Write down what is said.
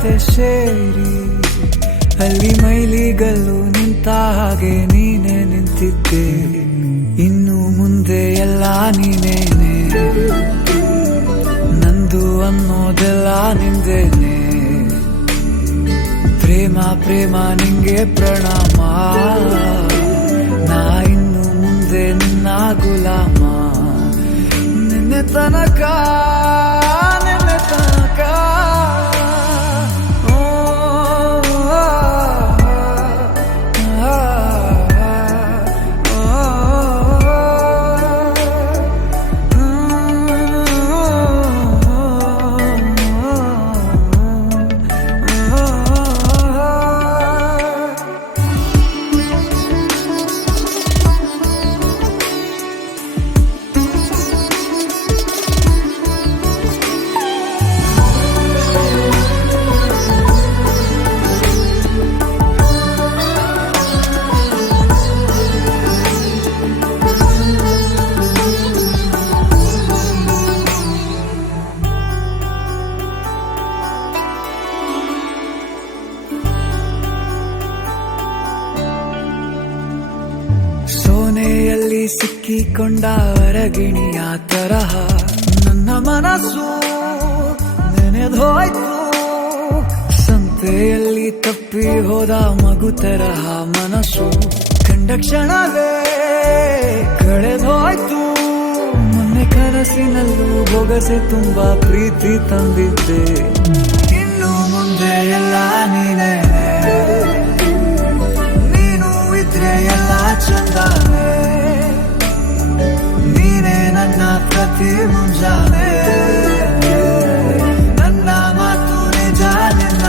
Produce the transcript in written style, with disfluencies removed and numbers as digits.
ಜೊತೆ ಸೇರಿ ಅಲ್ಲಿ ಮೈಲಿಗಲ್ಲು ನಿಂತ ಹಾಗೆ ನೀನೆ ನಿಂತಿದ್ದೆ. ಇನ್ನು ಮುಂದೆ ಎಲ್ಲ ನೀನೇನೆ, ನಂದು ಅನ್ನೋದೆಲ್ಲ ನಿಂದೇನೆ. ಪ್ರೇಮ ಪ್ರೇಮ ನಿಂಗೆ ಪ್ರಣಾಮ, ನಾ ಇನ್ನು ಮುಂದೆ ನಿನ್ನ ಗುಲಾಮ. ನಿನ್ನೆ ತನಕ ನಿನ್ನೆ ತನಕ ಸೋನೆಯಲ್ಲಿ ಸಿಕ್ಕಿಕೊಂಡ ಹೊರಗಿಣಿಯ ತರಹ ನನ್ನ ಮನಸ್ಸು ನೆನೆದೋಯ್ತು. ಸಂತೆಯಲ್ಲಿ ತಪ್ಪಿ ಹೋದ ಮಗು ತರಹ ಮನಸ್ಸು ಕಂಡ ಕ್ಷಣವೇ ಕಳೆದೋಯ್ತು. ಮೊನ್ನೆ ಕನಸಿನಲ್ಲೂ ಬೊಗಸೆ ತುಂಬಾ ಪ್ರೀತಿ ತಂದಿದ್ದೆ. ಇನ್ನು ಮುಂದೆ ಎಲ್ಲ ನೀನೇ, ನೀನು ಇದ್ರೆ ಎಲ್ಲ ಚಂದಾನೆ. ನೀನೇ ನನ್ನ ಪ್ರತಿ ಮುಂಜಾನೆ, ನನ್ನ ಮಾತು ನಿಜ ನಿನ್ನ